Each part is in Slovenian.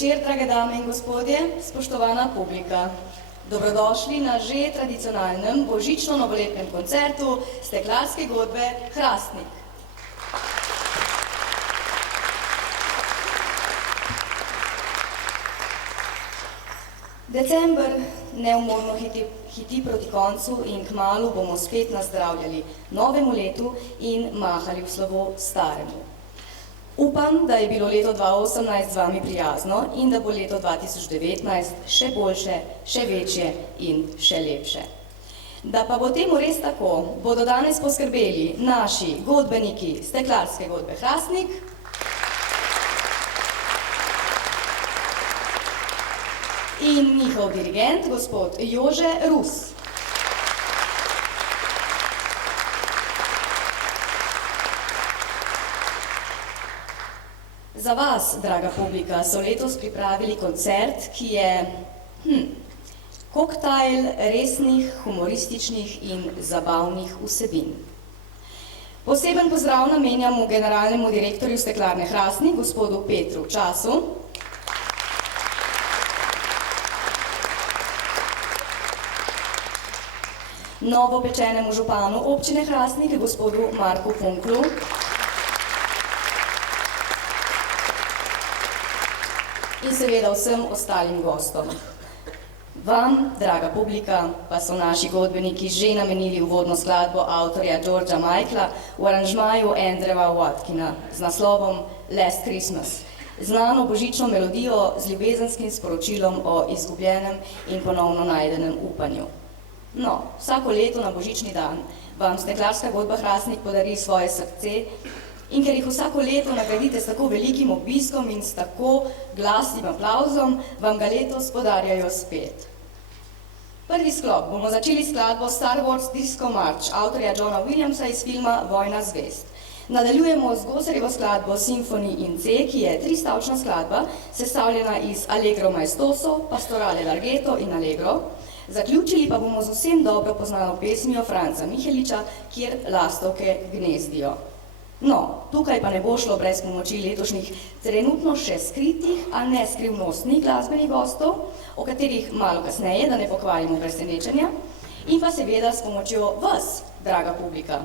večer, drage dame in gospodje, spoštovana publika. Dobrodošli na že tradicionalnem božično-novoletnem koncertu steklarske godbe Hrastnik. December neumorno hiti proti koncu in kmalu bomo spet nazdravljali novemu letu in mahali v slovo staremu. Upam, da je bilo leto 2018 z vami prijazno in da bo leto 2019 še boljše, še večje in še lepše. Da pa bo temu res tako, bodo danes poskrbeli naši godbeniki steklarske godbe Hrastnik in njihov dirigent, gospod Jože Rus. Za vas, draga publika, so letos pripravili koncert, ki je koktajl resnih, humorističnih in zabavnih vsebin. Poseben pozdrav namenjamo generalnemu direktorju Steklarne Hrastnik, gospodu Petru Času, novopečenemu županu občine Hrastnik, gospodu Marku Funklu, in seveda vsem ostalim gostom. Vam, draga publika, pa so naši godbeniki že namenili uvodno skladbo avtorja Georgea Michaela v aranžmaju Andrewa Watkina z naslovom Last Christmas, znano božično melodijo z ljubezenskim sporočilom o izgubljenem in ponovno najdenem upanju. No, vsako leto na božični dan vam steklarska godba Hrastnik podari svoje srce in ker jih vsako leto nagradite s tako velikim obiskom in s tako glasnim aplavzom, vam ga letos podarjajo spet. Prvi sklop bomo začeli skladbo Star Wars Disco March avtorja Johna Williamsa iz filma Vojna zvezd. Nadaljujemo z Gosarjevo skladbo Symphony in C, ki je tristavčna skladba, sestavljena iz Allegro maestoso, Pastorale larghetto in Allegro. Zaključili pa bomo z vsem dobro poznano pesmijo Franca Miheliča, Kjer lastovke gnezdijo. No, tukaj pa ne bo šlo brez pomoči letošnjih trenutno še skritih, a ne skrivnostnih glasbenih gostov, o katerih malo kasneje, da ne pokvarimo presenečenja, in pa seveda s pomočjo vas, draga publika.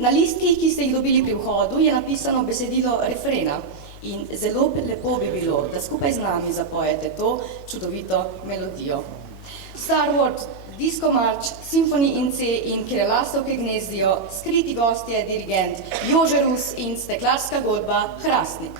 Na listkih, ki ste jih dobili pri vhodu, je napisano besedilo refrena in zelo lepo bi bilo, da skupaj z nami zapojete to čudovito melodijo. Star Wars Disco March, Symphony in C in Kjer lastovke gnezdijo, skriti gostje, dirigent Jože Rus in steklarska godba Hrastnik.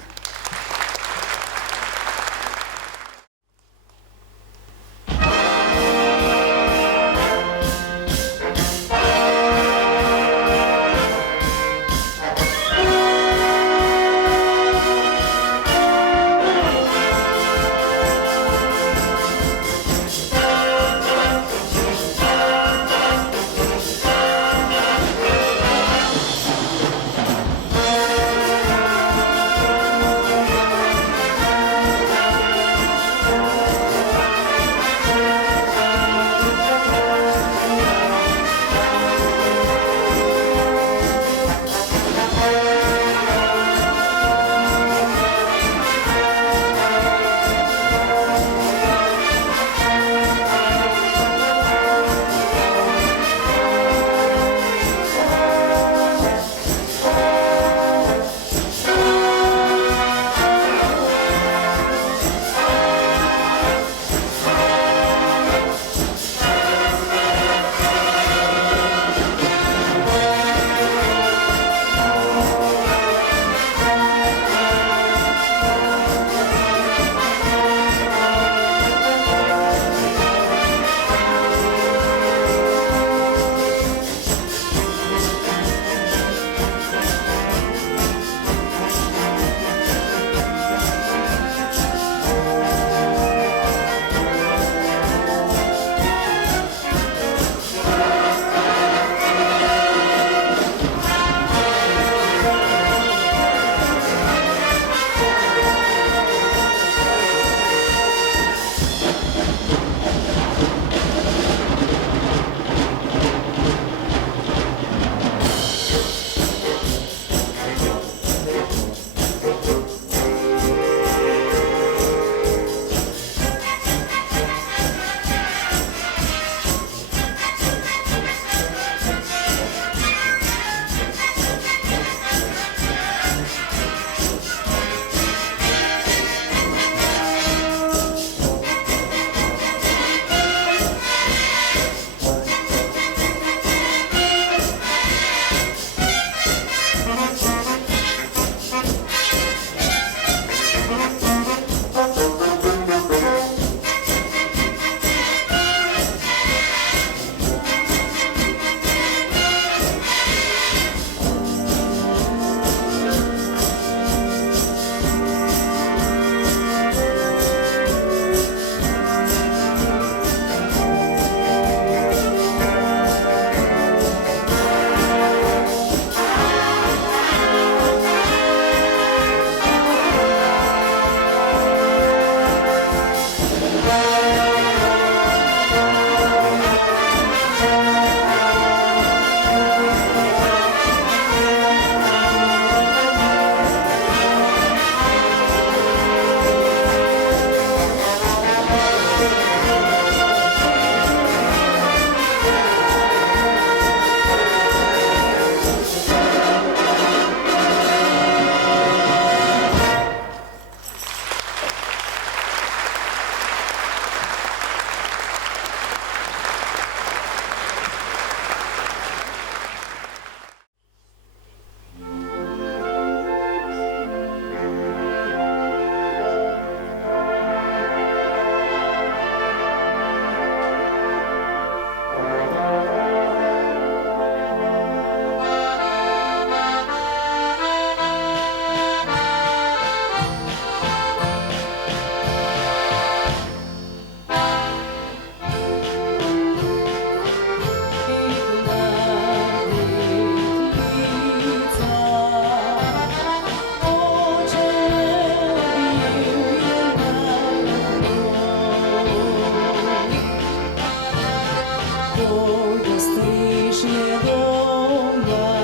Ostrižje doma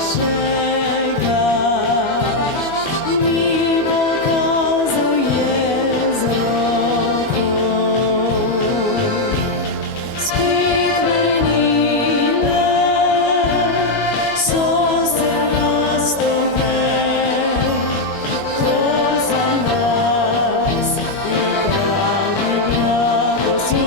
našega mi pokazuje z rokom. Spet vrnile so se razstopne, ko za nas je pravi blagoslov.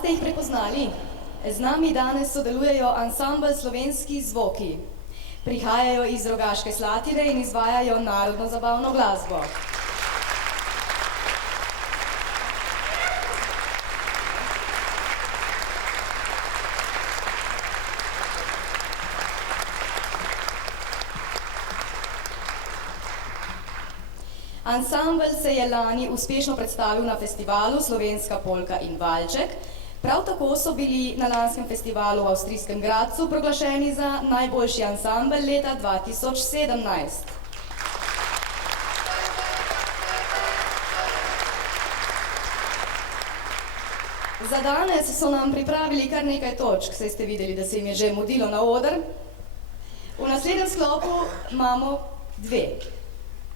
ste jih prepoznali? Z nami danes sodelujejo ansambel Slovenski zvoki. Prihajajo iz Rogaške Slatine in izvajajo narodno zabavno glasbo. Ansambel se je lani uspešno predstavil na festivalu Slovenska polka in valček. Prav tako so bili na lanskem festivalu v avstrijskem Gradcu proglašeni za najboljši ansambel leta 2017. Za danes so nam pripravili kar nekaj točk, saj ste videli, da se jim je že mudilo na oder. V naslednjem sklopu imamo dve.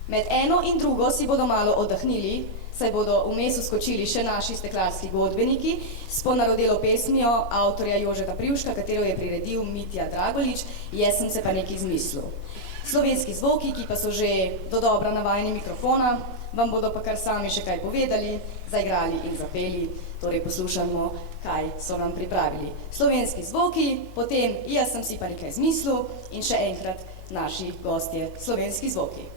Med eno in drugo si bodo malo oddahnili, saj bodo vmes vskočili še naši steklarski godbeniki s ponarodelo pesmijo avtorja Jožeta Privška, katero je priredil Mitja Dragolič, Jaz sem se pa nekaj izmislil. Slovenski zvoki, ki pa so že dodobra navajeni mikrofona, vam bodo pa kar sami še kaj povedali, zaigrali in zapeli, torej poslušamo, kaj so nam pripravili. Slovenski zvoki, potem Jaz sem si pa nekaj izmislil in še enkrat naši gostje Slovenski zvoki.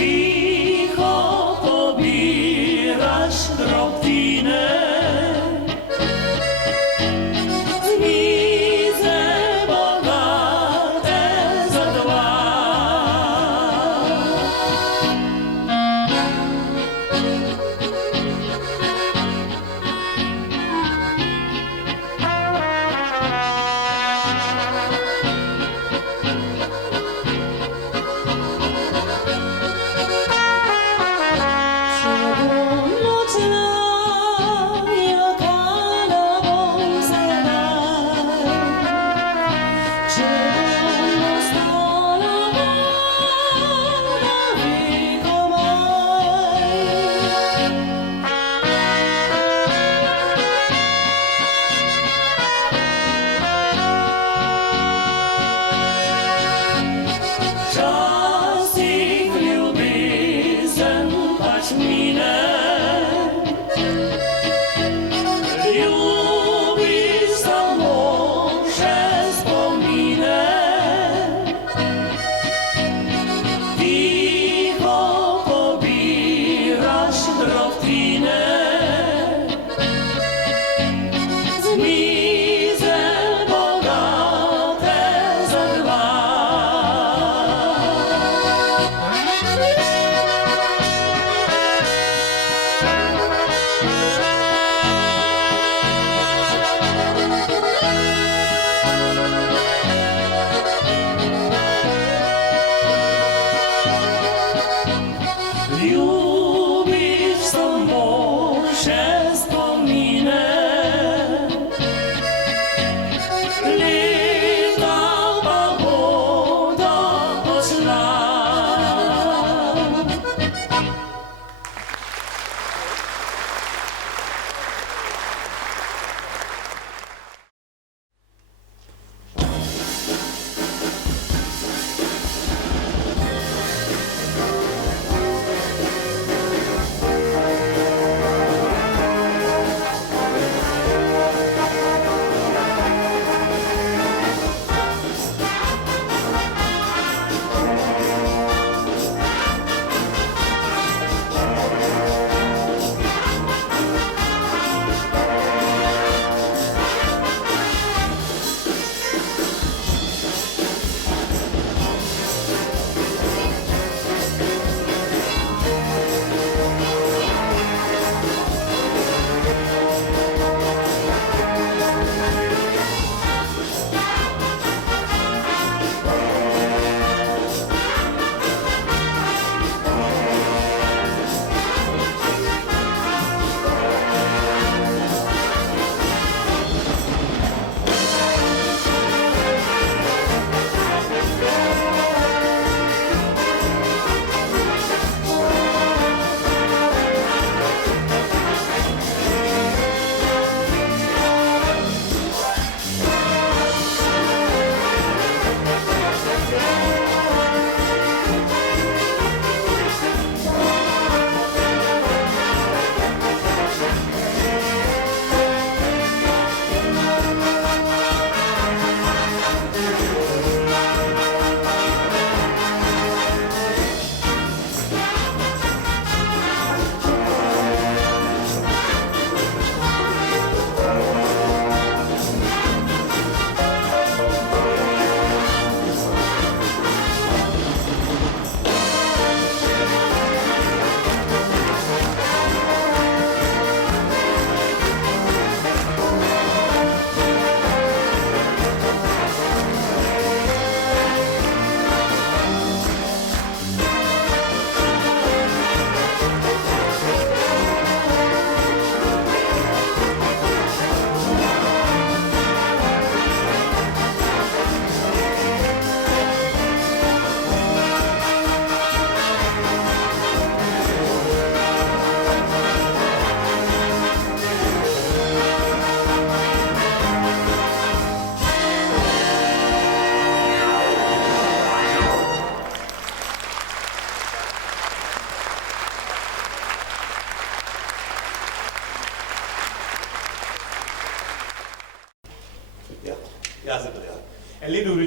Ticho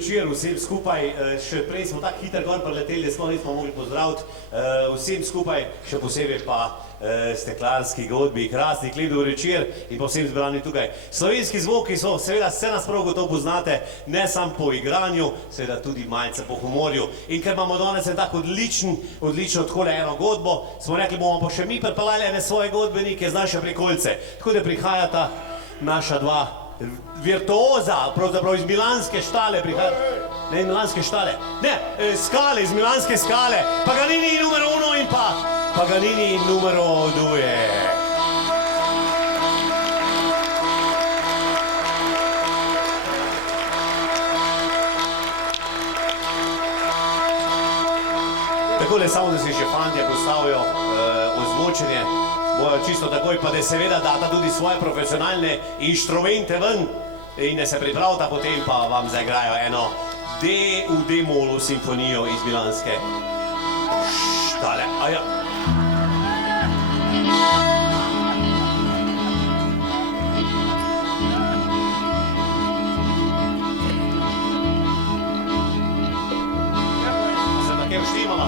večer vsem skupaj, še prej smo tako hitro gor preleteli, da smo nismo mogli pozdraviti vsem skupaj, še posebej pa Steklarski godbi, krasni lep dober večer in pa vsem zbrani tukaj. Slovenski zvoki so, seveda vse nas prav gotovo poznate, ne samo po igranju, seveda tudi malce po humorju. In ker imamo danes en tak odlično takole eno godbo, smo rekli, bomo pa še mi pripeljali ene svoje godbenike z naše prikolice. Tako da prihajata naša dva virtuoza, pravzaprav iz Milanske štale prihajata. Ne, Milanske štale. Ne, skale, iz Milanske skale. Paganini numero 1 in pa Paganini numero 2. Takole samo, da si še fantje postavijo ozvočenje, bojo čisto takoj, pa da seveda data tudi svoje profesionalne inštrumente ven in da se pripravita, potem pa vam zaigrajo eno D v D-molu simfonijo iz Milanske štale. Aja. Se tako vštimala?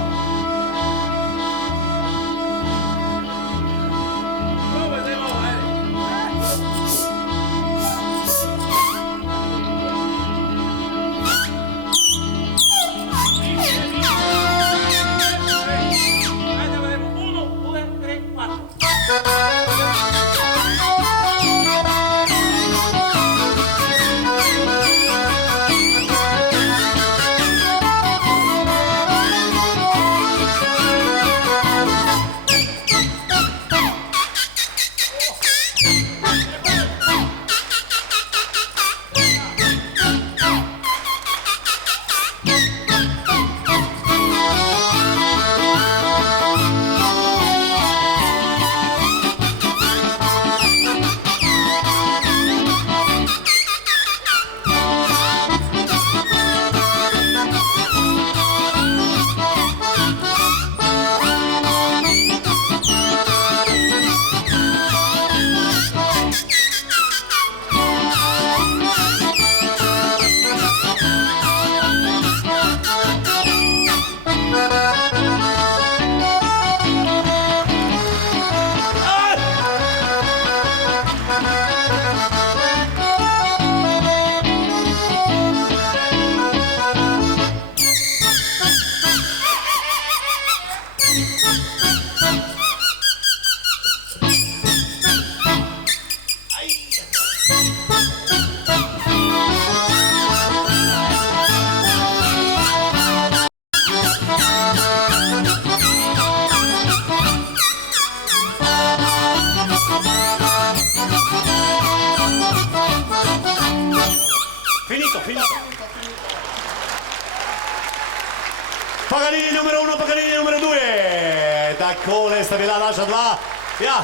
Paganini numero 1, Paganini numero 2. Takole sta bila naša dva. Ja,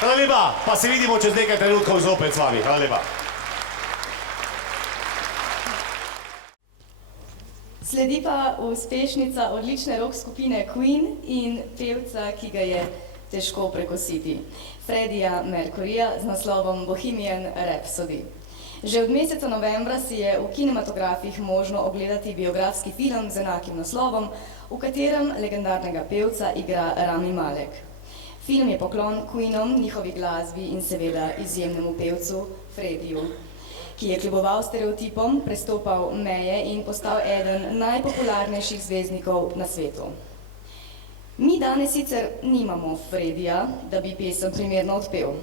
hvala lepa, pa se vidimo čez nekaj trenutkov zopet s vami. Hvala lepa. Sledi pa uspešnica odlične rock skupine Queen in pevca, ki ga je težko prekositi. Freddija Mercuryja z naslovom Bohemian Rhapsody. Že od meseca novembra si je v kinematografih možno ogledati biografski film z enakim naslovom, v katerem legendarnega pevca igra Rami Malek. Film je poklon Queenom, njihovi glasbi in seveda izjemnemu pevcu Freddiju, ki je kljuboval stereotipom, prestopal meje in postal eden najpopularnejših zvezdnikov na svetu. Mi danes sicer nimamo Freddija, da bi pesem primerno odpel.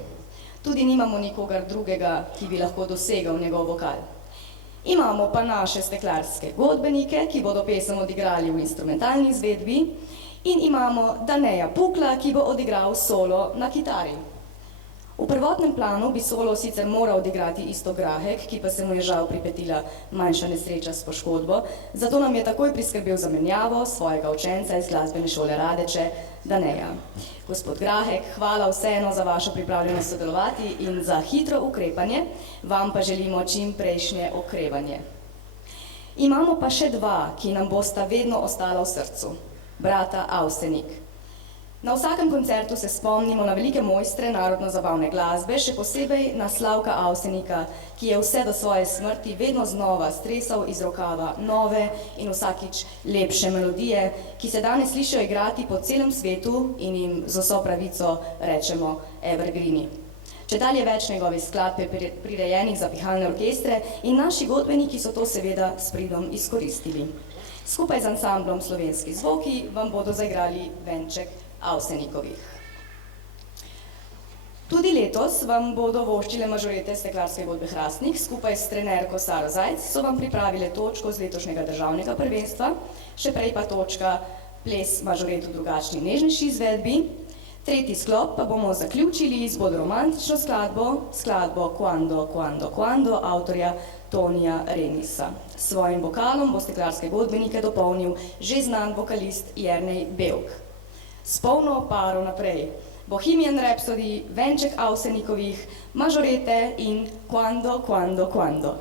Tudi nimamo nikogar drugega, ki bi lahko dosegal njegov vokal. Imamo pa naše steklarske godbenike, ki bodo pesem odigrali v instrumentalni izvedbi, in imamo Daneja Pukla, ki bo odigral solo na kitari. V prvotnem planu bi solo sicer moral odigrati Iztok Grahek, ki pa se mu je žal pripetila manjša nesreča s poškodbo, zato nam je takoj priskrbel zamenjavo svojega učenca iz glasbene šole Radeče, Daneja. Gospod Grahek, hvala vseeno za vašo pripravljenost sodelovati in za hitro ukrepanje, vam pa želimo čim prejšnje okrevanje. Imamo pa še dva, ki nam bosta vedno ostala v srcu, brata Avsenik. Na vsakem koncertu se spomnimo na velike mojstre narodno-zabavne glasbe, še posebej na Slavka Avsenika, ki je vse do svoje smrti vedno znova stresal iz rokava nove in vsakič lepše melodije, ki se danes slišijo igrati po celem svetu in jim z vso pravico rečemo evergreeni. Čedalje več njegovih skladb je prirejenih za pihalne orkestre in naši godbeniki so to seveda s pridom izkoristili. Skupaj z ansamblom Slovenski zvoki vam bodo zaigrali venček Avsenikovih. Tudi letos vam bodo voščile mažorete Steklarske godbe Hrastnik, skupaj s trenerko Saro Zajc so vam pripravile točko z letošnjega državnega prvenstva, še prej pa točka ples mažoret v drugačni nežnejši izvedbi. Tretji sklop pa bomo zaključili z bolj romantično skladbo Quando, Quando, Quando avtorja Tonija Renisa. S svojim vokalom bo steklarske godbenike dopolnil že znan vokalist Jernej Belk. S polno paro naprej. Bohemian Rhapsody, venček Avsenikovih, mažorete in Quando, Quando, Quando.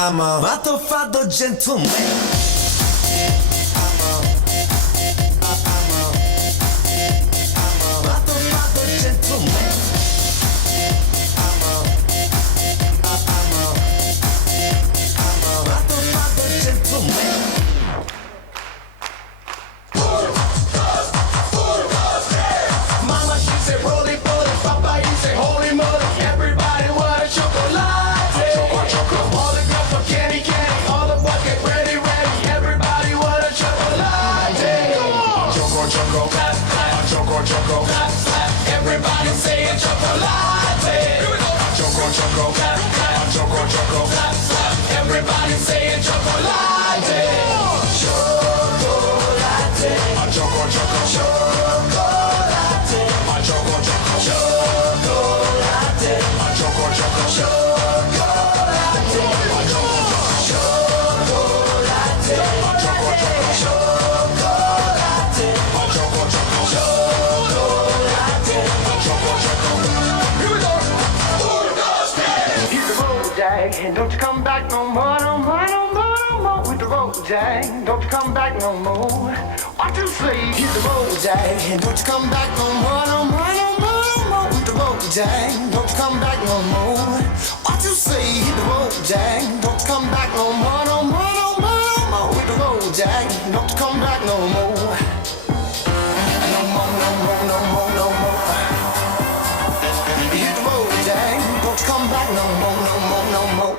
I'm a matto fatto gentleman. Everybody say it, chocolate. Choco, choco, choco, choco. Everybody say it, chocolate. Chocolate. Choco, choco, chocolate. Choco, choco, chocolate. Choco, choco, chocolate. And don't you come back no more, no more, no more, no more with the road, Jack. Don't you come back no more. What you say? Hit the road, Jack. And don't you come back no more, no more, no more, no more with the road, Jack. Don't you come back no more. What you say? Hit the road, Jack. Don't you come back no more, no more, no more, no more with the road, Jack. Don't you come back no more. No more, no more, no more, no more. Hit the road, Jack. Don't you come back no more, no more, no more.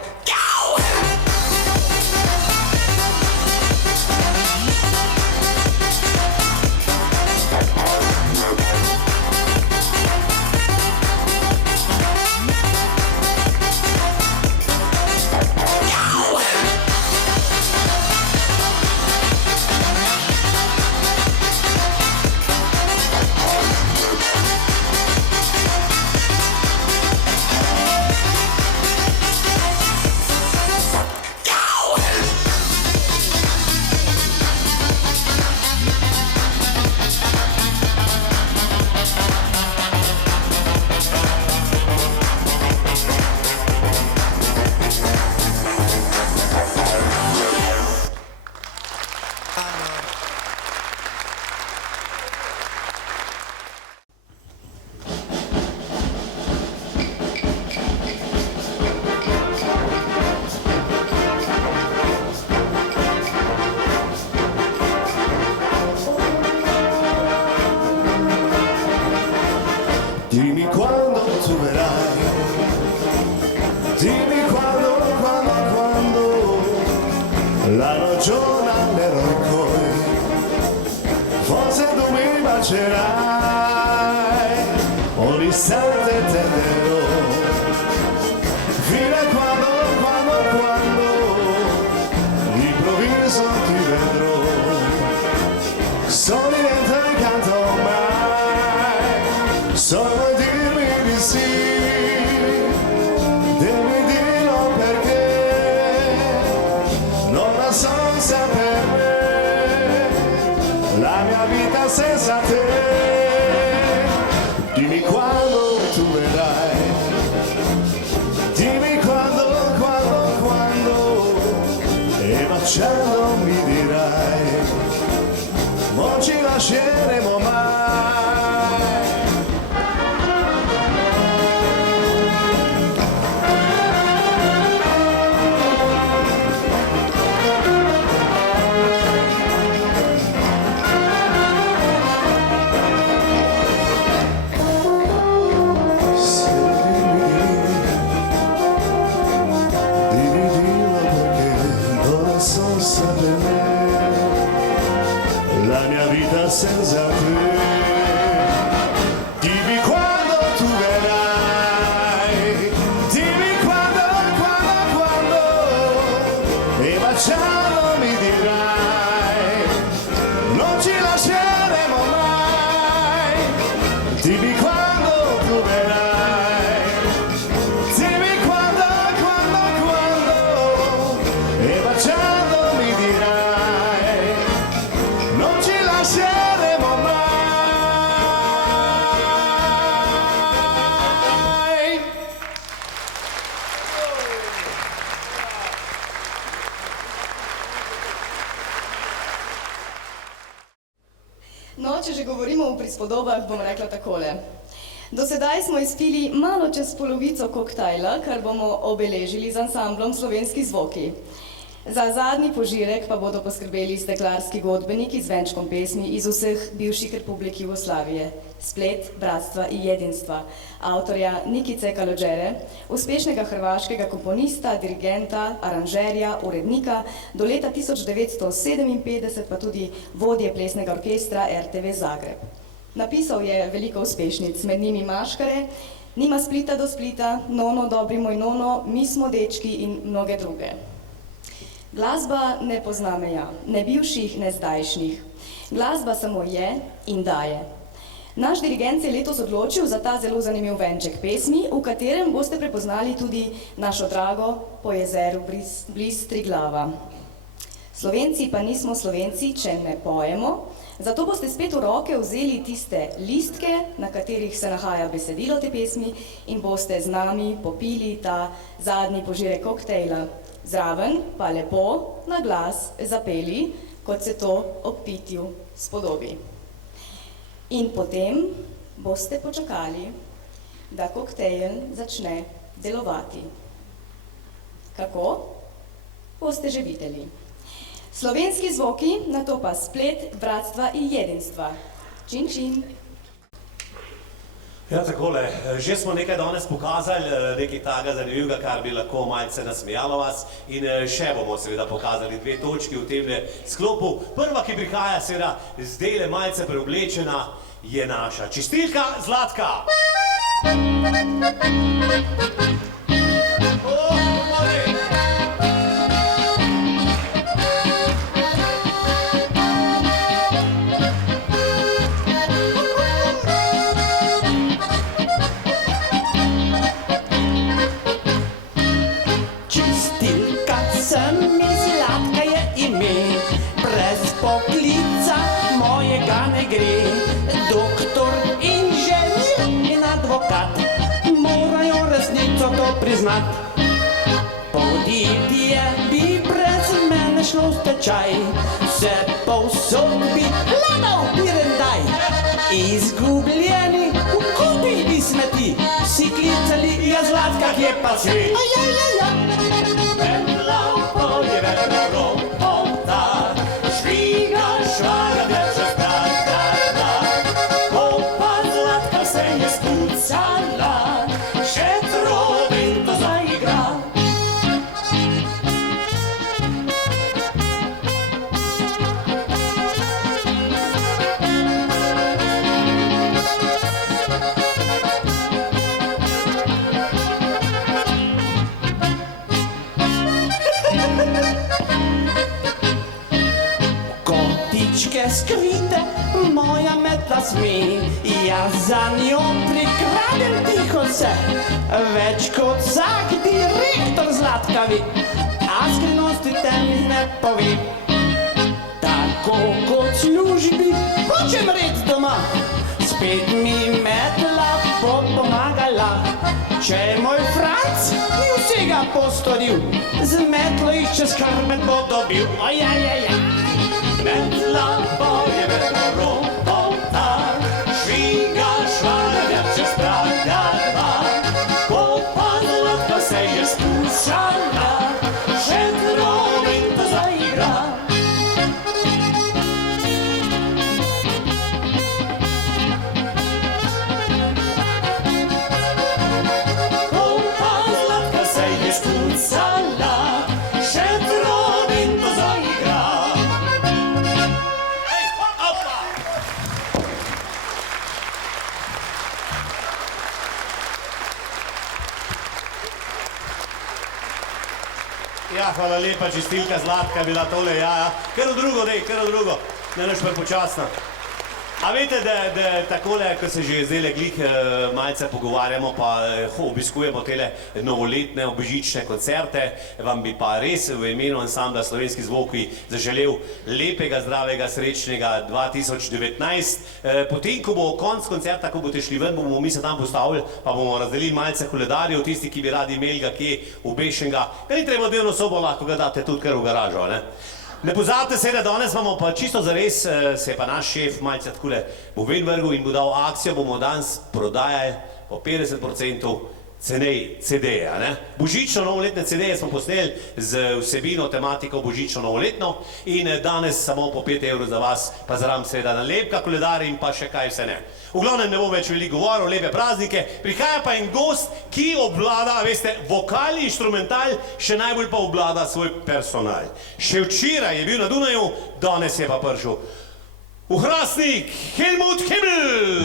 Dimmi quando tu verrai, dimmi quando, la ragione all'eroe, forse tu mi bacerai, ogni istante tenderò, fino a quando, d'improvviso ti vedrò, sorridente accanto a me. Solo dirmi di sì, devi dirlo perché non la so se per me la mia vita senza te. Dimmi quando tu vedrai, dimmi quando, e baciando mi dirai, non ci lasceremo mai. La mia vita senza te. Dimmi quando tu verrai, dimmi quando, e baciando mi dirai, non ci lasceremo mai. Dimmi quando tu verrai, dimmi quando, e baciando mi dirai, non ci lasceremo mai. že govorimo v prispodobah, bom rekla takole. Do sedaj smo izpili malo čez polovico koktajla, kar bomo obeležili z ansamblom Slovenski zvoki. Za zadnji požirek pa bodo poskrbeli steklarski godbeniki z venčkom pesmi iz vseh bivših republik Jugoslavije. Splet bratstva in jedinstva, avtorja Nikice Kalođere, uspešnega hrvaškega komponista, dirigenta, aranžerja, urednika, do leta 1957 pa tudi vodje plesnega orkestra RTV Zagreb. Napisal je veliko uspešnic, med njimi Maškare, Nima Splita do Splita, Nono, dobri moj Nono, Mi smo dečki in mnoge druge. Glasba ne pozna meja, ne bivših, ne zdajšnjih. Glasba samo je in daje. Naš dirigent se je letos odločil za ta zelo zanimiv venček pesmi, v katerem boste prepoznali tudi našo drago Po jezeru bliz Triglava. Slovenci pa nismo Slovenci, če ne pojemo, zato boste spet v roke vzeli tiste listke, na katerih se nahaja besedilo te pesmi in boste z nami popili ta zadnji požirek koktejla. Zraven pa lepo na glas zapeli, kot se to ob pitju spodobi. In potem boste počakali, da koktejl začne delovati. Kako? Boste že videli. Slovenski zvoki, nato pa splet bratstva in jedinstva. Čin, čin. Ja, takole, že smo nekaj danes pokazali, nekaj takega zanimivega, kar bi lahko malce nasmejalo vas in še bomo seveda pokazali dve točki v tem sklopu. Prva, ki prihaja seveda zdajle malce preoblečena, je naša čistilka Zlatka. Poklica mojega ne gre, doktor, inženir in advokat morajo resnico to priznat. Podjetje bi brez mene šlo v stečaj, vse povsod bi vladal pirendaj. Izgubljeni v kupi bi smeti, vsi klicali, ja Zlatka, kje pa si? Skrite, moja metla sme, jaz za njo prikradem tiho se, več kot vsak direktor Zlatka ve, a skrivnosti temnih ne pove. Tako kot službi, hočem red doma, spet mi metla bo pomagala. Če moj Franc ni vsega postoril, z metlo jih čez hrbet bo dobil. Metla boje vedno ropota, šviga švarja čez praga dva. Ko pa Zlatka se je spuščala, še trobin to zaigra. Ko pa Zlatka se je spuščala, še trobin to zaigra. Ja, hvala lepa, čistilka Zlatka je bila tole, ja. Kar v drugo, ne naš prepočasna. A veste, da takole, ko se že zdajle glih malce pogovarjamo, pa obiskujemo tele novoletne, božične koncerte, vam bi pa res v imenu ansambla Slovenski zvoki zaželel lepega, zdravega, srečnega 2019. Potem, ko bo konc koncerta, ko boste šli ven, bomo mi se tam postavili, pa bomo razdelili malce koledarjev, tisti, ki bi radi imeli ga kje obešenega. Ga ni treba delno sobo, lahko ga date tudi kar v garažo, ne? Ne pozabite se, da danes imamo pa čisto zares, se je pa naš šef malce takole bo ven vrgel in bo dal akcijo, bomo danes prodajali po 50% cenej CD-je, ne? Božično-novoletne CD-je smo posneli z vsebino, tematiko božično-novoletno in danes samo po 5 evrov za vas, pa zraven seveda nalepka, koledar in pa še kaj vse ne. V glavnem ne bom več veliko govoril, lepe praznike, prihaja pa en gost, ki obvlada, veste, vokal, inštrumental, še najbolj pa obvlada svoj personal. Še včeraj je bil na Dunaju, danes je pa prišel v Hrastnik, Helmut Himmel!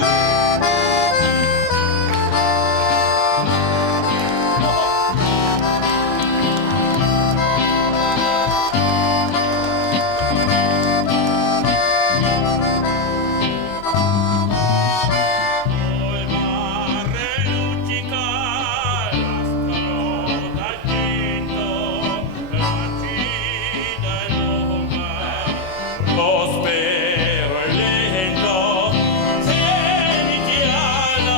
Lo spero è lento, tieniti alla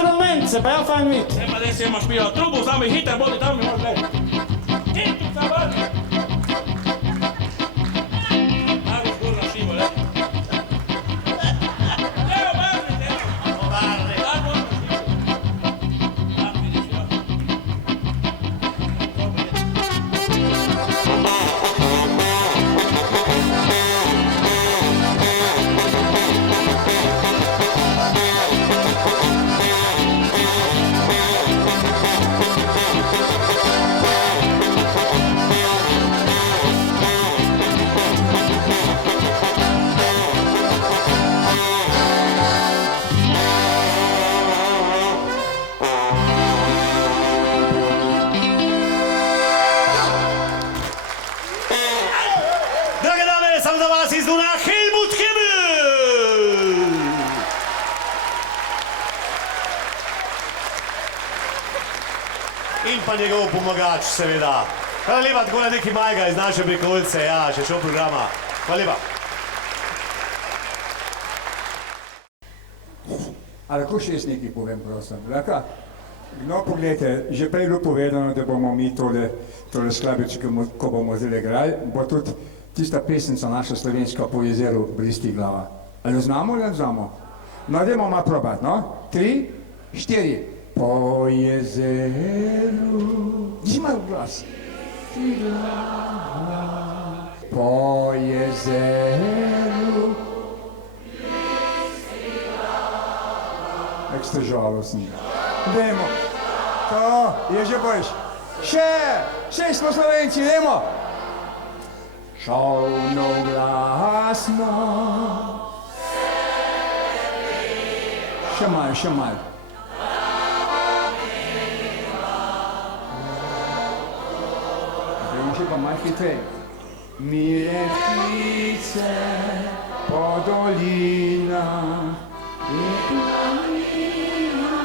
instrument, se pa ja fajn videti. Ne pa da se imaš pila trubu, zame hiter, bodi tam mi moraš gledati. Hitu sa vrni. Ajmo zgorna šivo, le. Evo, vrni, evo. Vrni. Ajmo zgorna šivo. Tak vidiš, ja. Dobro. Drage dame, sem za vas iz Duna Helmut Himmel! In pa njegov pomagač, seveda. Hvala lepa, tako da neki majga iz naše prikolice, ja, še šel programa. Hvala lepa. A lahko še jaz nekaj povem, prosim? Lahko? No, poglejte, že prej je bilo povedano, da bomo mi tole skladbico, ko bomo zdaj igrali, bo tudi tista pesnica naša slovenska po jezeru Bristi glava. Ali znamo ali ne znamo? No, dajmo malo probati, no? 3, 4. Po jezeru... Diži malo glas. Po jezeru... Jak ste žalostni. Dajmo. To, je že bojiš. Še smo Slovenci, dajmo. Šalno glasno. Še malo. Dajmo še pa malo hitrej. Mire ptice po dolinah in planina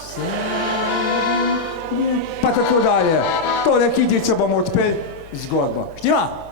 se. Pa tako dalje. Tole kitico bomo odpeli zgodbo. Štima?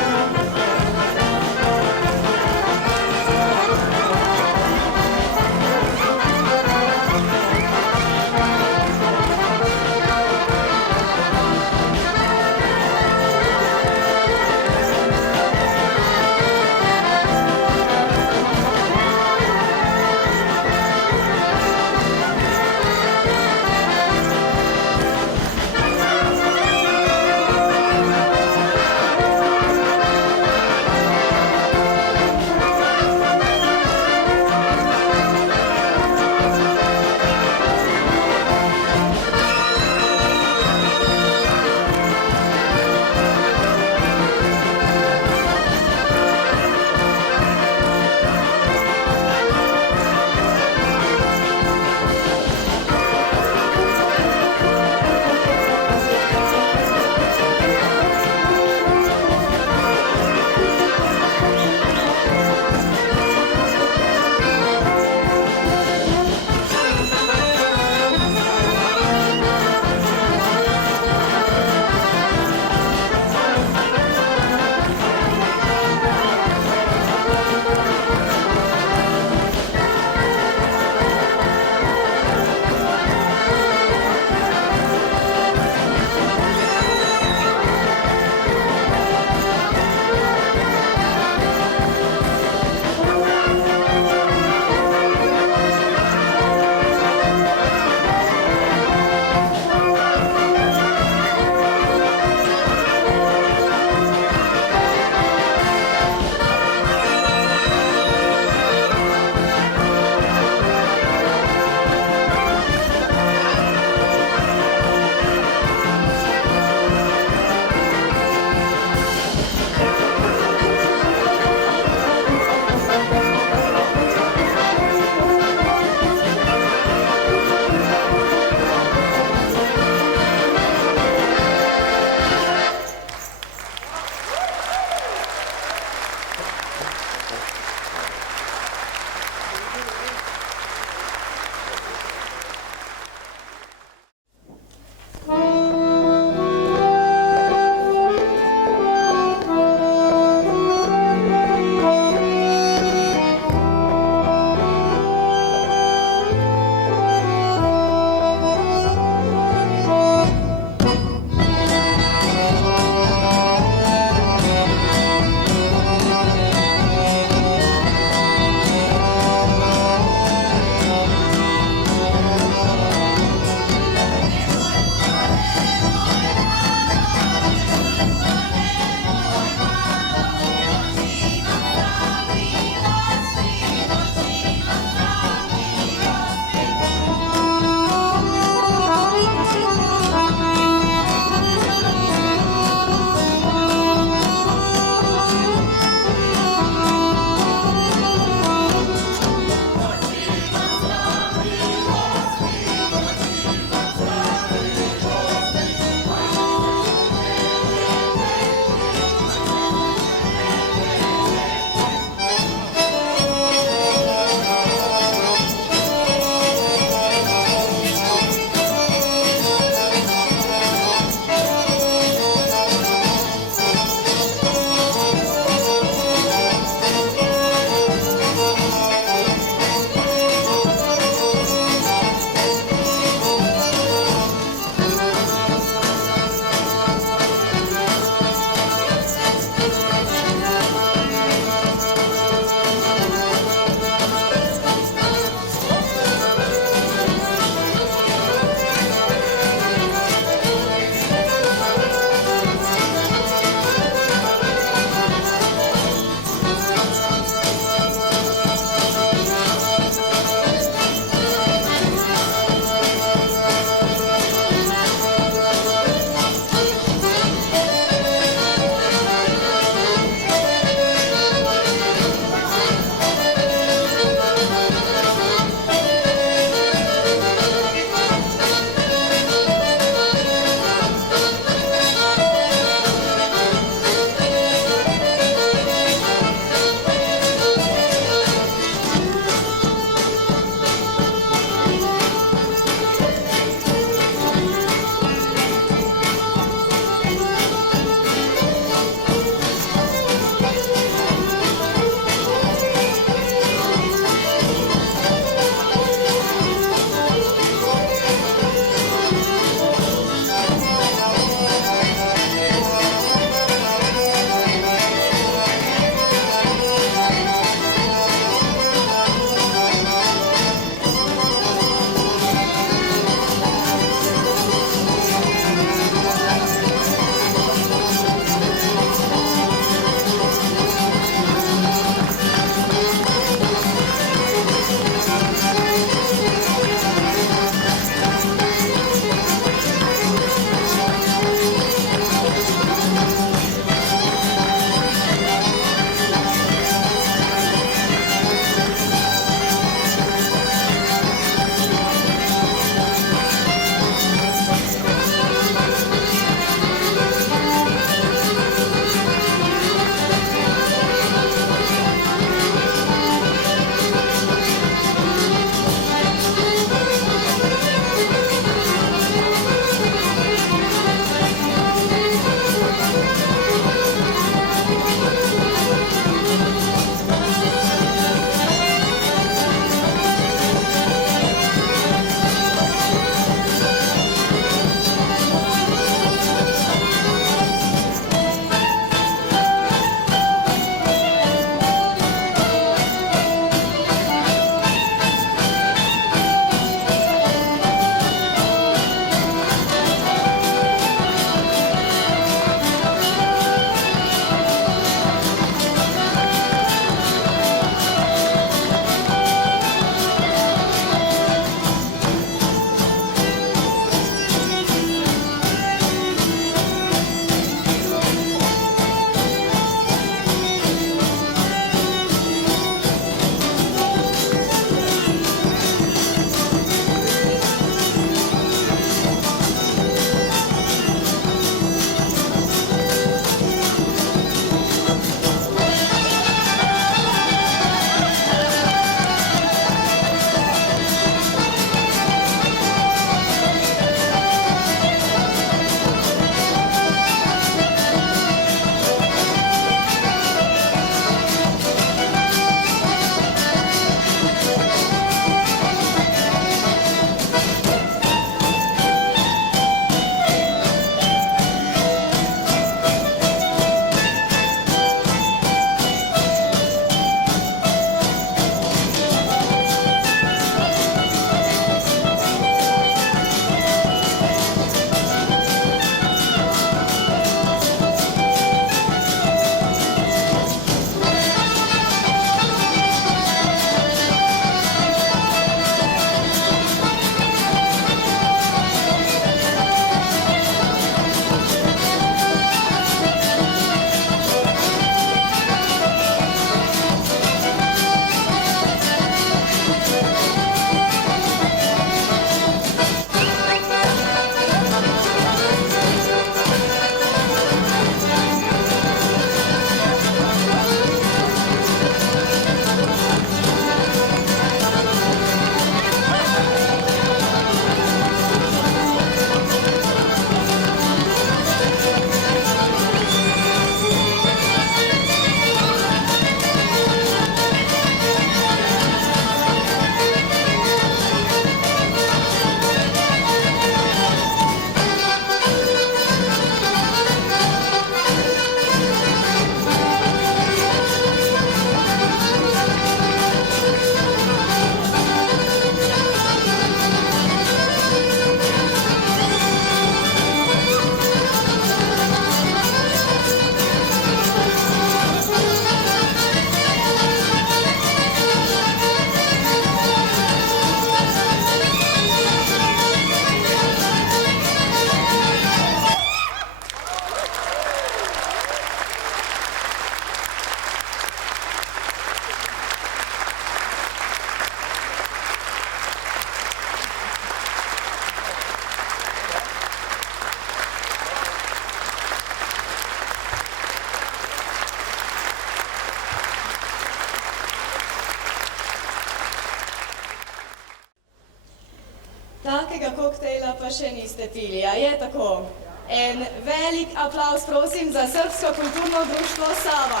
takega koktejla pa še niste pili, a je tako? En velik aplavz prosim za Srbsko kulturno društvo Sava.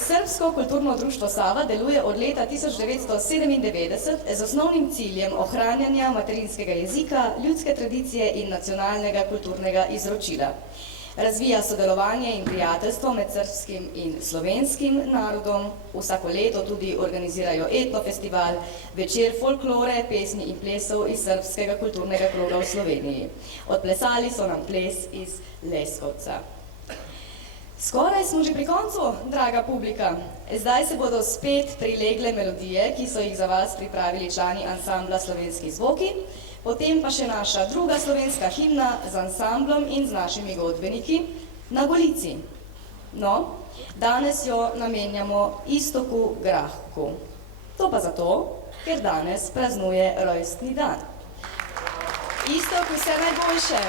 Srbsko kulturno društvo Sava deluje od leta 1997 z osnovnim ciljem ohranjanja materinskega jezika, ljudske tradicije in nacionalnega kulturnega izročila. Razvija sodelovanje in prijateljstvo med srbskim in slovenskim narodom. Vsako leto tudi organizirajo etnofestival, večer folklore, pesmi in plesov iz srbskega kulturnega kroga v Sloveniji. Odplesali so nam ples iz Leskovca. Skoraj smo že pri koncu, draga publika. Zdaj se bodo spet prilegle melodije, ki so jih za vas pripravili člani ansambla Slovenski zvoki, potem pa še naša druga slovenska himna z ansamblom in z našimi godbeniki Na Golici. No, danes jo namenjamo Iztoku Grahku. To pa zato, ker danes praznuje rojstni dan. Iztok, vse najboljše!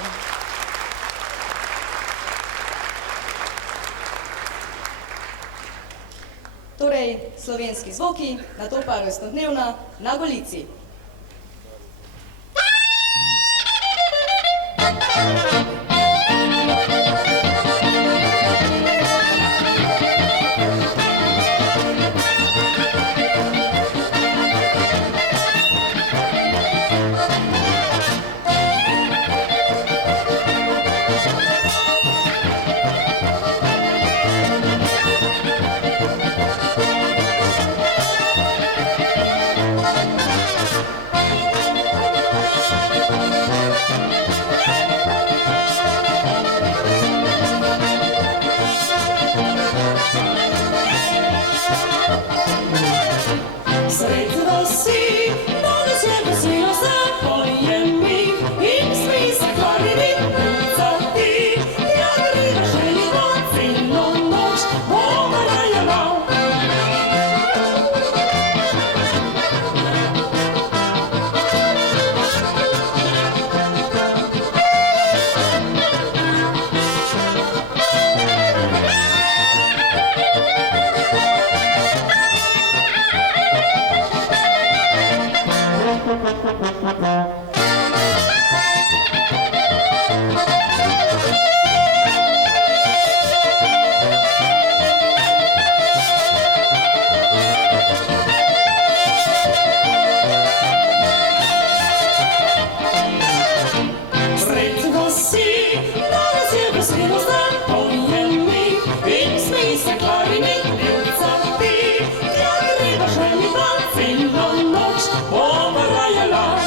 Torej, slovenski zvoki, nato pa rojstnodnevna Na Golici. Noč, pomrajala.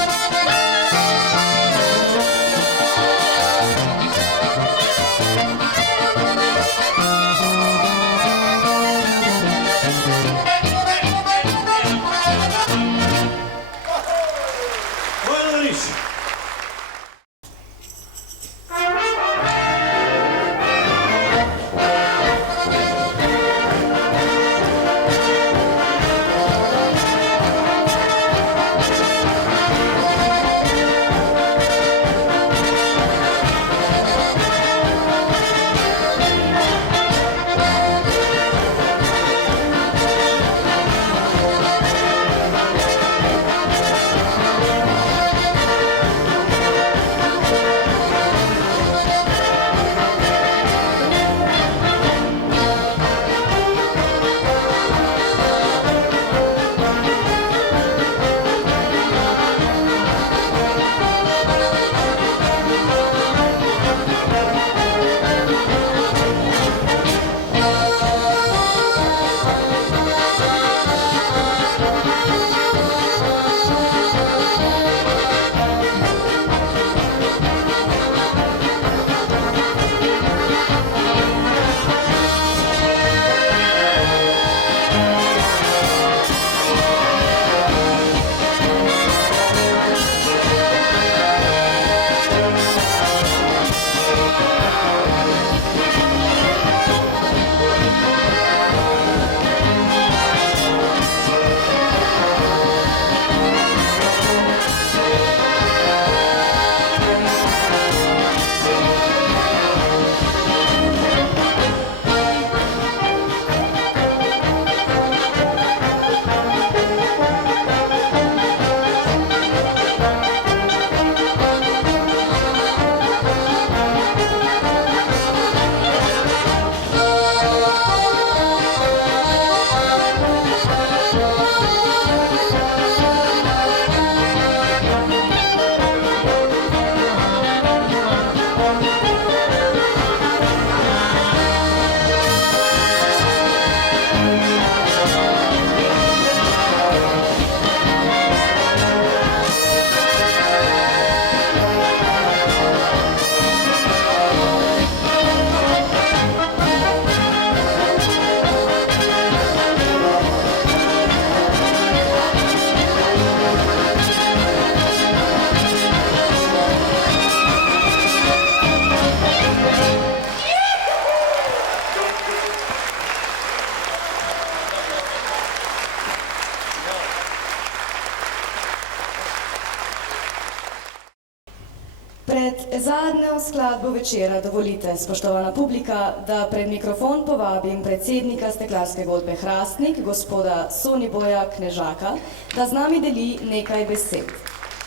Pred zadnjo skladbo večera dovolite, spoštovana publika, da pred mikrofon povabim predsednika steklarske godbe Hrastnik, gospoda Soniboja Knežaka, da z nami deli nekaj besed.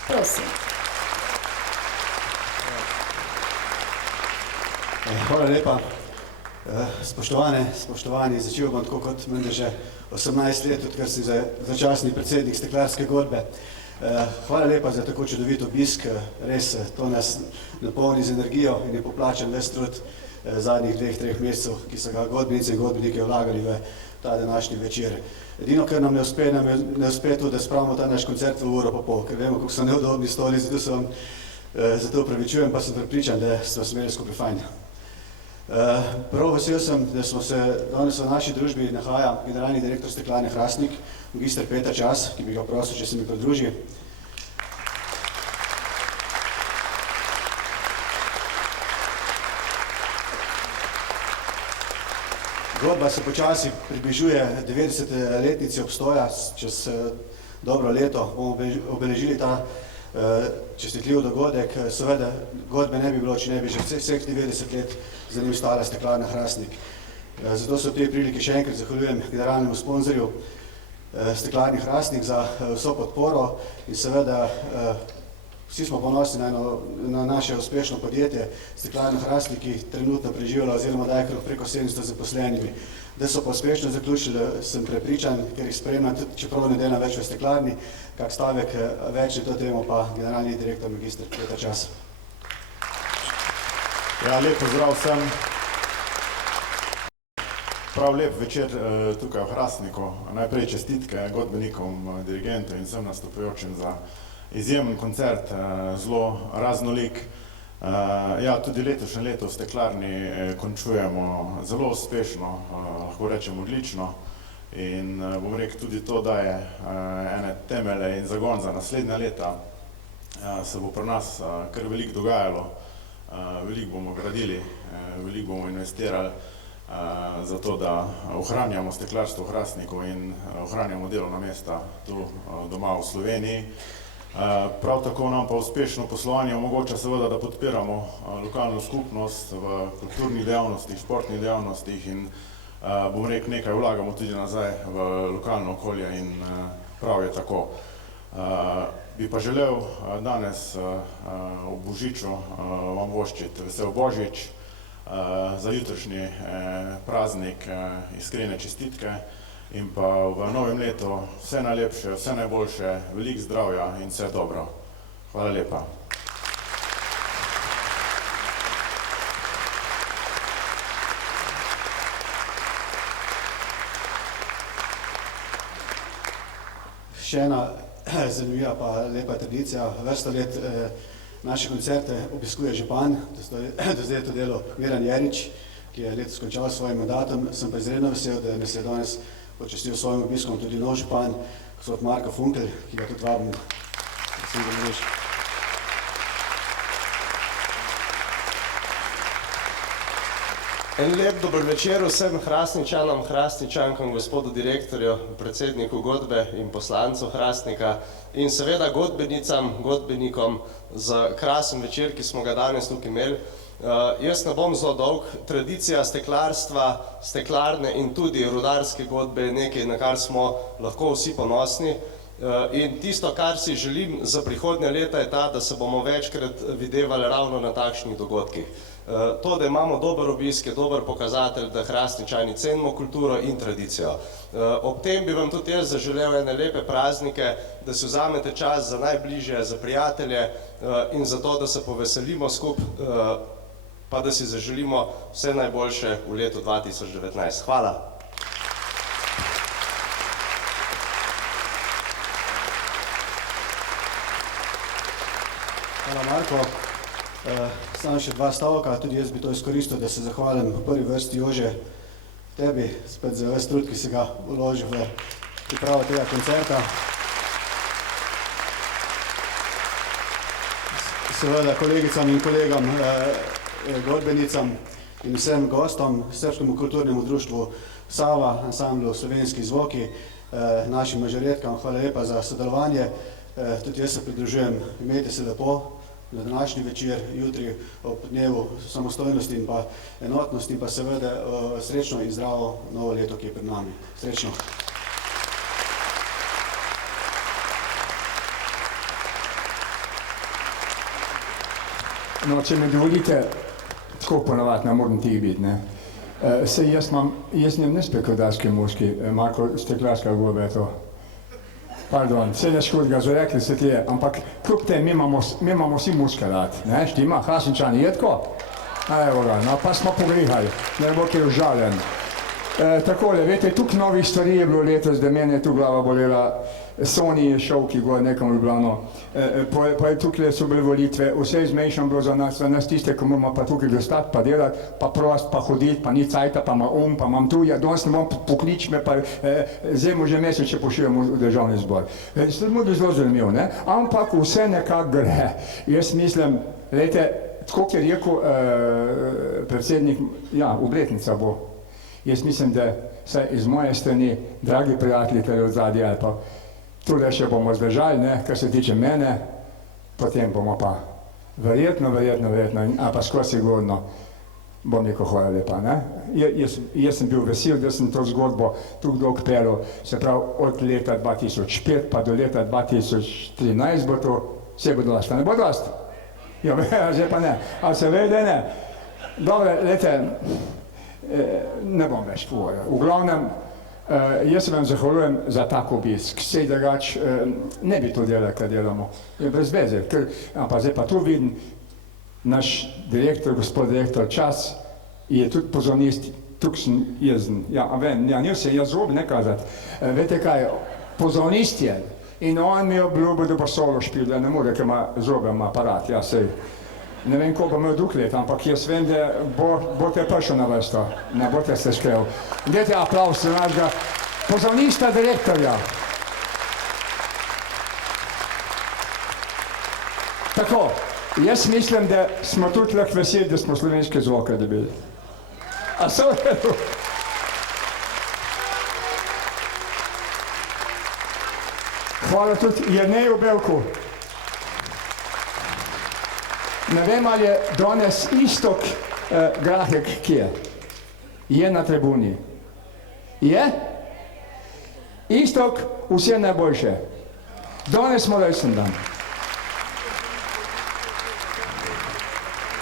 Prosim. Hvala lepa. Spoštovani, začel bom tako kot menda že 18 let, odkar si začasni predsednik steklarske godbe. Hvala lepa za tako čudovit obisk, res to nas napolni z energijo in je poplačan ves trud zadnjih 2-3 mesecev, ki so ga godbenice in godbenike vlagali v ta današnji večer. Edino, kar nam ne uspe to, da spravimo ta naš koncert v uro pa pol, ker vemo, kako so neudobni stoli, zato se vam zato upravičujem, pa sem prepričan, da smo imeli skupaj fajn. Prav vesel sem, da smo se danes v naši družbi nahaja generalni direktor Steklarne Hrastnik, magister Peter Čas, ki bi ga prosil, če se mi pridruži. Godba se počasi približuje 90-letnici obstoja, čez dobro leto bomo obeležili ta čestitljiv dogodek. Seveda godbe ne bi bilo, če ne bi že vseh 90 let za njim stala Steklarna Hrastnik. Zato se v tej priliki še enkrat zahvaljujem generalnemu sponzorju Steklarni Hrastnik za vso podporo in seveda vsi smo ponosni na naše uspešno podjetje Steklarna Hrastnik, ki trenutno preživlja oziroma daje preko 700 zaposlenimi. Da so pa uspešno zaključili, sem prepričan, ker jih spremljam, čeprav ne delam več v steklarni, kak stavek več na to temo pa generalni direktor magister Peter Čas. Ja, lep pozdrav vsem. Prav lep večer tukaj v Hrastniku. Najprej čestitke godbenikom, dirigentom in vsem nastopajočim za izjemen koncert, zelo raznolik. Ja, tudi letošnje leto v steklarni končujemo zelo uspešno, lahko rečem odlično. In bom rekel tudi to, da je ene temelje in zagon za naslednja leta. Se bo pri nas kar veliko dogajalo, veliko bomo gradili, veliko bomo investirali za to, da ohranjamo steklarstvo v Hrastniku in ohranjamo delovna mesta tu doma v Sloveniji. Prav tako nam pa uspešno poslovanje omogoča seveda, da podpiramo lokalno skupnost v kulturnih dejavnostih, športnih dejavnostih in bom rekel, nekaj vlagamo tudi nazaj v lokalno okolje in prav je tako. Bi pa želel danes ob Božiču vam voščiti vesel Božič, za jutrišnji praznik iskrene čestitke in pa v novem letu vse najlepše, vse najboljše, veliko zdravja in vse dobro. Hvala lepa. Še ena zanimiva pa lepa tradicija. Vrsto let naše koncerte obiskuje župan, do zdaj je to delo Miran Jerič, ki je letos končal s svojim mandatom. Sem pa izredno vesel, da nas je danes počastil s svojim obiskom tudi nov župan, gospod Marko Funkel, ki ga tudi vabim. En lep dober večer vsem Hrastničanom, Hrastničankam, gospodu direktorju, predsedniku godbe in poslancu Hrastnika in seveda godbenicam, godbenikom za krasen večer, ki smo ga danes tukaj imeli. Jaz ne bom zelo dolg. Tradicija steklarstva, steklarne in tudi rudarske godbe je nekaj, na kar smo lahko vsi ponosni. In tisto, kar si želim za prihodnje leta, je ta, da se bomo večkrat videvali ravno na takšnih dogodkih. To, da imamo dober obisk, je dober pokazatelj, da Hrastničani cenimo kulturo in tradicijo. Ob tem bi vam tudi jaz zaželel ene lepe praznike, da si vzamete čas za najbližje, za prijatelje in za to, da se poveselimo skupaj, pa da si zaželimo vse najboljše v letu 2019. Hvala. Hvala, Marko. Samo še dva stavka, tudi jaz bi to izkoristil, da se zahvalim v prvi vrsti Jože tebi, spet za ves trud, ki si ga vložil v pripravo tega koncerta. Seveda kolegicam in kolegam, godbenicam in vsem gostom, Srbskemu kulturnemu društvu Sava, ansamblu Slovenski zvoki, našim mažoretkam, hvala lepa za sodelovanje. Tudi jaz se pridružujem, imejte se lepo, na današnji večer, jutri ob dnevu samostojnosti in pa enotnosti in pa seveda srečno in zdravo novo leto, ki je pred nami. Srečno. No, če mi dovolite, tako ponavadi ne moram tih biti, ne. Saj jaz nimam ne spekodarski muški, Marko Steklarska gobe je to. Pardon, vse ne škod ga zarekli se ti je, ampak kljub tem mi imamo vsi muške rad, ne, štima, Hrastničani je tako? Evo ga, no pa smo pogrihali, ne bo kaj užaljen. Takole, veste, tukaj novih stvari je bilo letos, da meni je tu glava bolela, Sony je šel, ki go nekam v Ljubljano, pa je tukaj so bile volitve, vse izmešano bilo za nas tiste, ko moramo pa tukaj dostati, pa delati, pa prost, pa hoditi, pa ni cajta, pa imam pa imam tu, ja, danes ne bom poklič me, pa zdaj mu že mesec, če pošiljamo v državni zbor. Se mu bi zelo zanimivo, ne, ampak vse nekako gre. Jaz mislim, glejte, tako je rekel predsednik, ja, obletnica bo. Jaz mislim, da saj iz moje strani, dragi prijatelji, tale od zadnje ali pa tule še bomo zdržali, ne, kar se tiče mene, potem bomo pa verjetno, a pa skoraj sigurno bom rekel hvala lepa, ne. Jaz sem bil vesel, da sem to zgodbo tukaj dolgo pelil, se pravi od leta 2005 pa do leta 2013 bo to, vse bo dost, ne bo dost? Ja, zdaj pa ne, a se ve, da ne. Dobre, lete, ne bom več povedal. V glavnem, jaz se vam zahvaljujem za tak obisk, sej drugač ne bi to delali, kar delamo. Je brez veze, ampak zdaj pa tu vidim, naš direktor, gospod direktor Čas, je tudi pozornist, tukaj sem jezen. Ja, vem, ja, nil se jaz zob ne kazati. Vete kaj, pozornist je in on mi je obljubil, da bo solo špil, da ne more, ker ima zobe, ima aparat, ja, sej. Ne vem, ko bo imel drug let, ampak jaz vem, da boste prišel na vrsto, ne boste se škrel. Dajte aplauz za našega pozornista direktorja. Tako, jaz mislim, da smo tudi lahko veseli, da smo slovenske zvoke dobili. A so v redu? Hvala tudi Jerneju Belku. Ne vem, ali je danes Iztok Grahek kje? Je na tribuni. Je? Iztok, vse najboljše. Danes smo rojsten dan.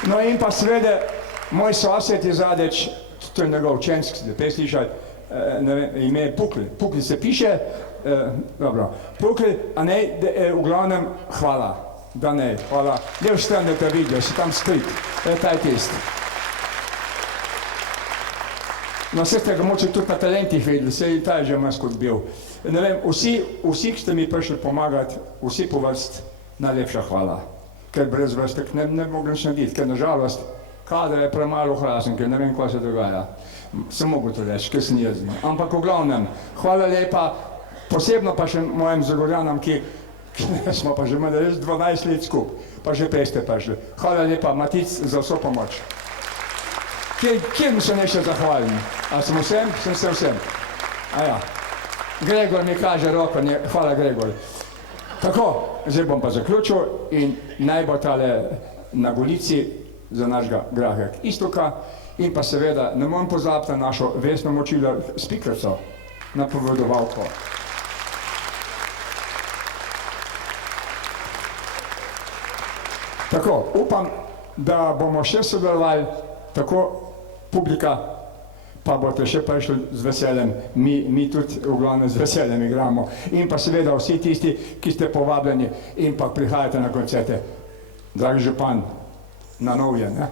No in pa seveda, moj sosed je zadeč, to je njegov učenec, ki ste prej slišali, ne vem, ime je Pukl. Pukl se piše, dobro, Pukl, a ne, v glavnem, hvala. Da ne, hvala. Ne vštene te vidijo, si tam skrit. Ta je tist. No, vse ste ga moče tudi na talentih videli, se je ta je že maskot bil. Ne vem, vsi, ki ste mi prišli pomagati, vsi po vrst, najlepša hvala. Ker brez vrst ne mogli nič narediti, ker nažalost kader je premalo hlasen, ker ne vem, kaj se dogaja. Sem mogel to reči, ker sem jezen. Ampak v glavnem, hvala lepa, posebno pa še mojim Zagorjanom, ki smo pa že imeli res 12 let skup, pa že prej ste prišli. Hvala lepa, Matic, za vso pomoč. Kjer mi se nešte zahvalim? A sem vsem? Sem se vsem. A ja. Gregor mi kaže roko, hvala Gregor. Tako, zdaj bom pa zaključil in naj bo tale na Golici za našega Grahek Istoka in pa seveda ne morem pozabiti na našo Vesno Močilar Spikerco, napovedovalko. Tako, upam, da bomo še sodelovali, tako publika, pa boste še prišli z veseljem, mi tudi v glavnem z veseljem igramo. In pa seveda vsi tisti, ki ste povabljeni in pa prihajate na koncerte. Dragi župan, na Novje, ne?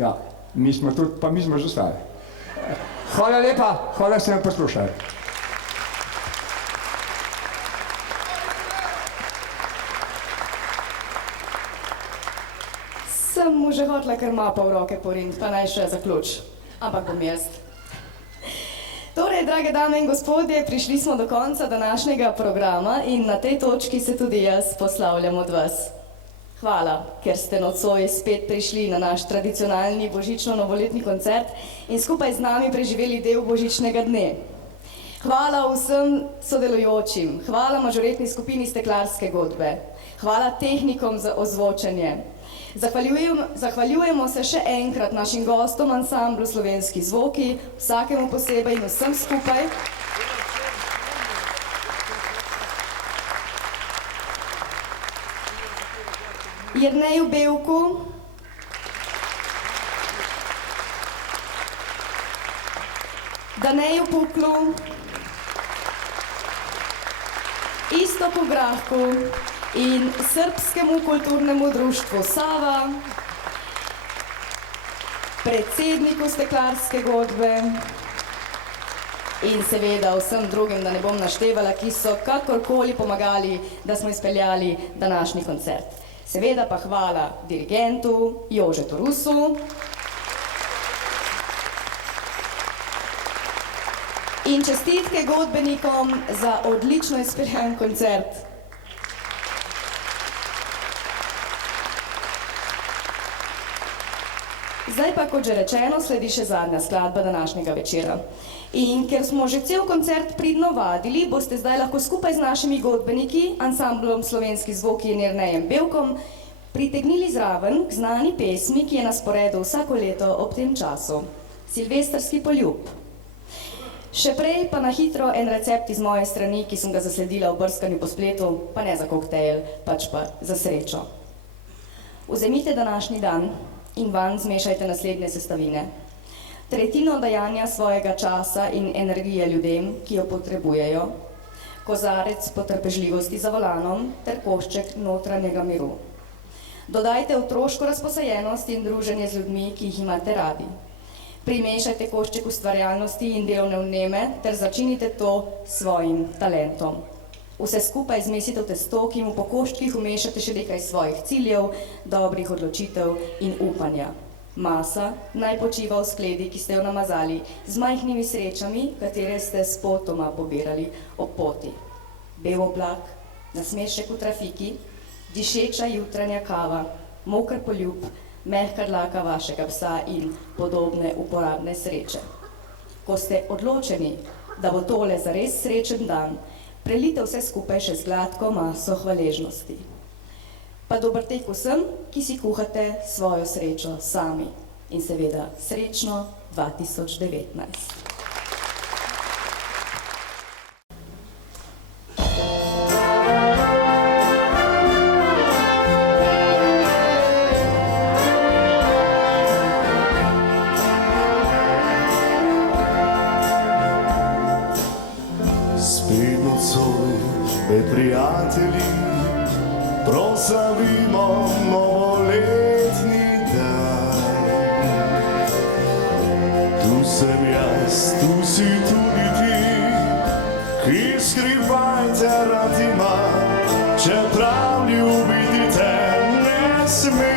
Ja, mi smo tudi, pa mi smo že stari. Hvala lepa, hvala, da ste me poslušali. Sem mu že hotla kar mapa v roke poriniti, pa naj še zaključ. Ampak bom jaz. Torej, drage dame in gospodje, prišli smo do konca današnjega programa in na tej točki se tudi jaz poslavljam od vas. Hvala, ker ste nocoj spet prišli na naš tradicionalni božično-novoletni koncert in skupaj z nami preživeli del božičnega dne. Hvala vsem sodelujočim, hvala mažoretni skupini Steklarske godbe, hvala tehnikom za ozvočenje. Zahvaljujemo se še enkrat našim gostom ansamblu Slovenski zvoki, vsakemu posebej in vsem skupaj. Jerneju Bevku, Daneju Puklu, Istoku Grahku in Srbskemu kulturnemu društvu Sava, predsedniku Steklarske godbe in seveda vsem drugim, da ne bom naštevala, ki so kakorkoli pomagali, da smo izpeljali današnji koncert. Seveda pa hvala dirigentu Jožetu Rusu in čestitke godbenikom za odlično izpeljan koncert. Zdaj pa, kot že rečeno, sledi še zadnja skladba današnjega večera. In ker smo že cel koncert pridno vadili, boste zdaj lahko skupaj z našimi godbeniki, ansamblom Slovenski zvoki in Jernejem Bevkom, pritegnili zraven k znani pesmi, ki je na sporedu vsako leto ob tem času. Silvestrski poljub. Še prej pa na hitro en recept iz moje strani, ki sem ga zasledila v brskanju po spletu, pa ne za koktejl, pač pa za srečo. Vzemite današnji dan in vanj zmešajte naslednje sestavine. Tretjino dajanja svojega časa in energije ljudem, ki jo potrebujejo, kozarec potrpežljivosti za volanom ter košček notranjega miru. Dodajte otroško razposajenost in druženje z ljudmi, ki jih imate radi. Primešajte košček ustvarjalnosti in delovne vneme ter začinite to s svojim talentom. Vse skupaj zmesite v testo, ki mu po koščkih vmešate še nekaj svojih ciljev, dobrih odločitev in upanja. Masa naj počiva v skledi, ki ste jo namazali z majhnimi srečami, katere ste spotoma pobirali ob poti. Bel oblak, nasmešek v trafiki, dišeča jutranja kava, moker poljub, mehka dlaka vašega psa in podobne uporabne sreče. Ko ste odločeni, da bo tole zares srečen dan, prelite vse skupaj še z gladko maso hvaležnosti. Pa dober tek vsem, ki si kuhate svojo srečo sami. In seveda srečno 2019. Spet nocoj med prijatelji proslavimo novoletni dan. Tu sem jaz, tu si tudi ti, ki skrivaj rad ima, čeprav ljubiti te ne sme.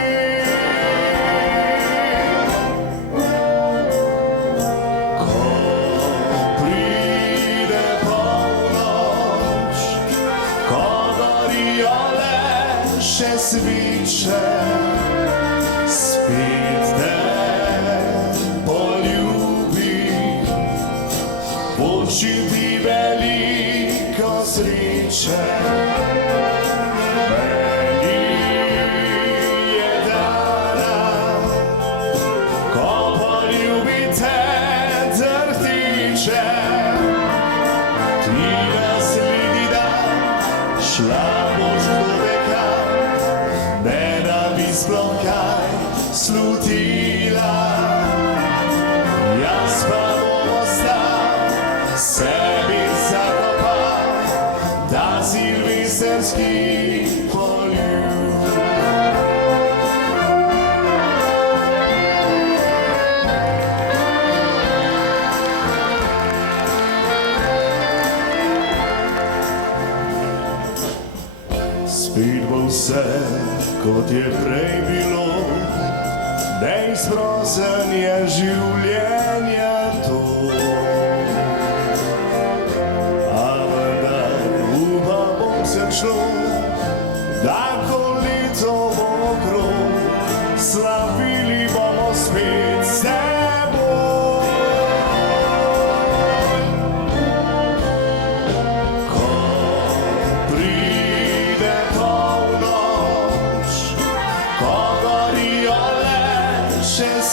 Sviče, spet te poljubi, poči ti veliko sreče. Meni je dana, ko poljubi te drhtiče. Ti naslednji dan šla boš do veka, sploh kaj slutila. Jaz pa bom ostal, sebi zakopal, ta silvestrski poljub. Spet bo vse, kot je prej bilo, neizprosen je življenja to. A vendar upa bom se šlo, da ko leto bo okrog, slavili bomo spet s teboj.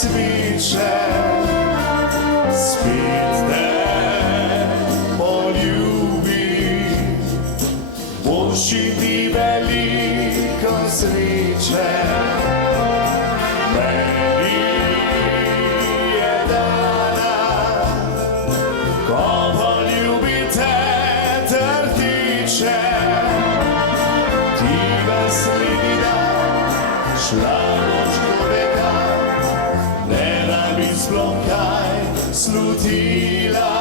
sviče, spet te poljubi, boši ti veliko sreče. Meni je dana, ko poljubite trtiče, ti ga sledi dan, šla noč kodega, ne da bi sploh kaj slutila.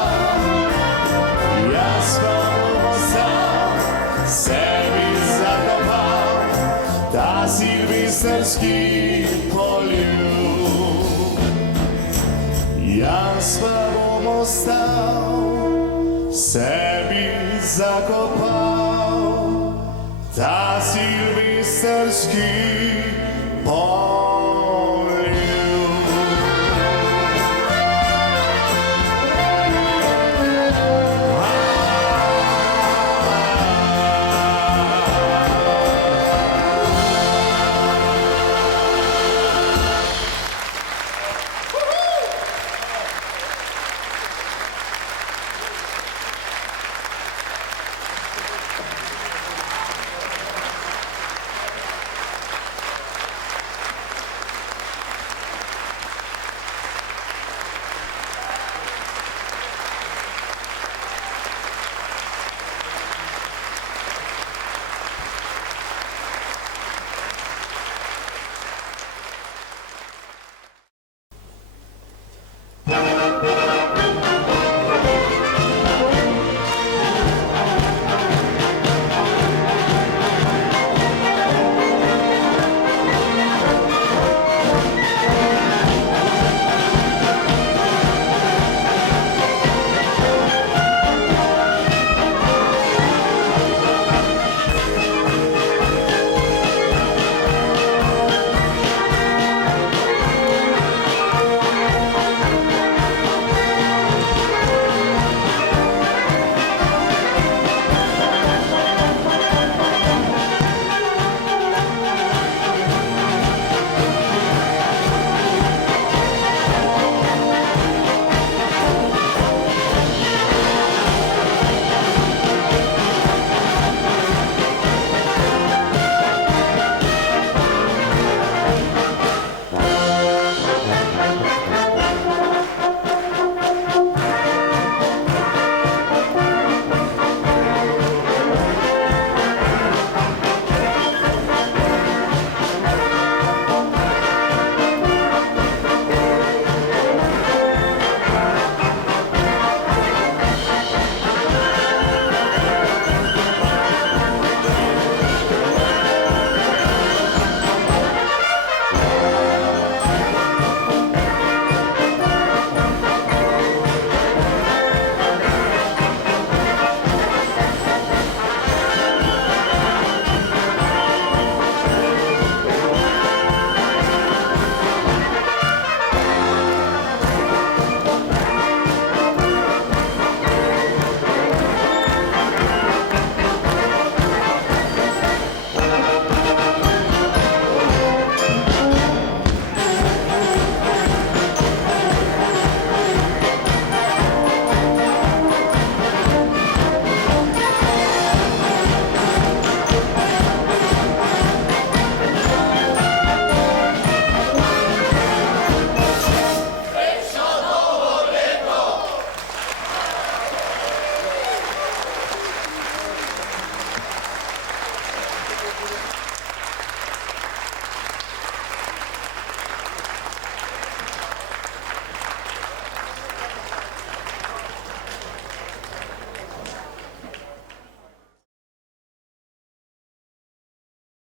Jaz pa bom ostal, sebi zakopal, ta silvestrski poljub. Jaz pa bom ostal, sebi zakopal, ta silvestrski poljub.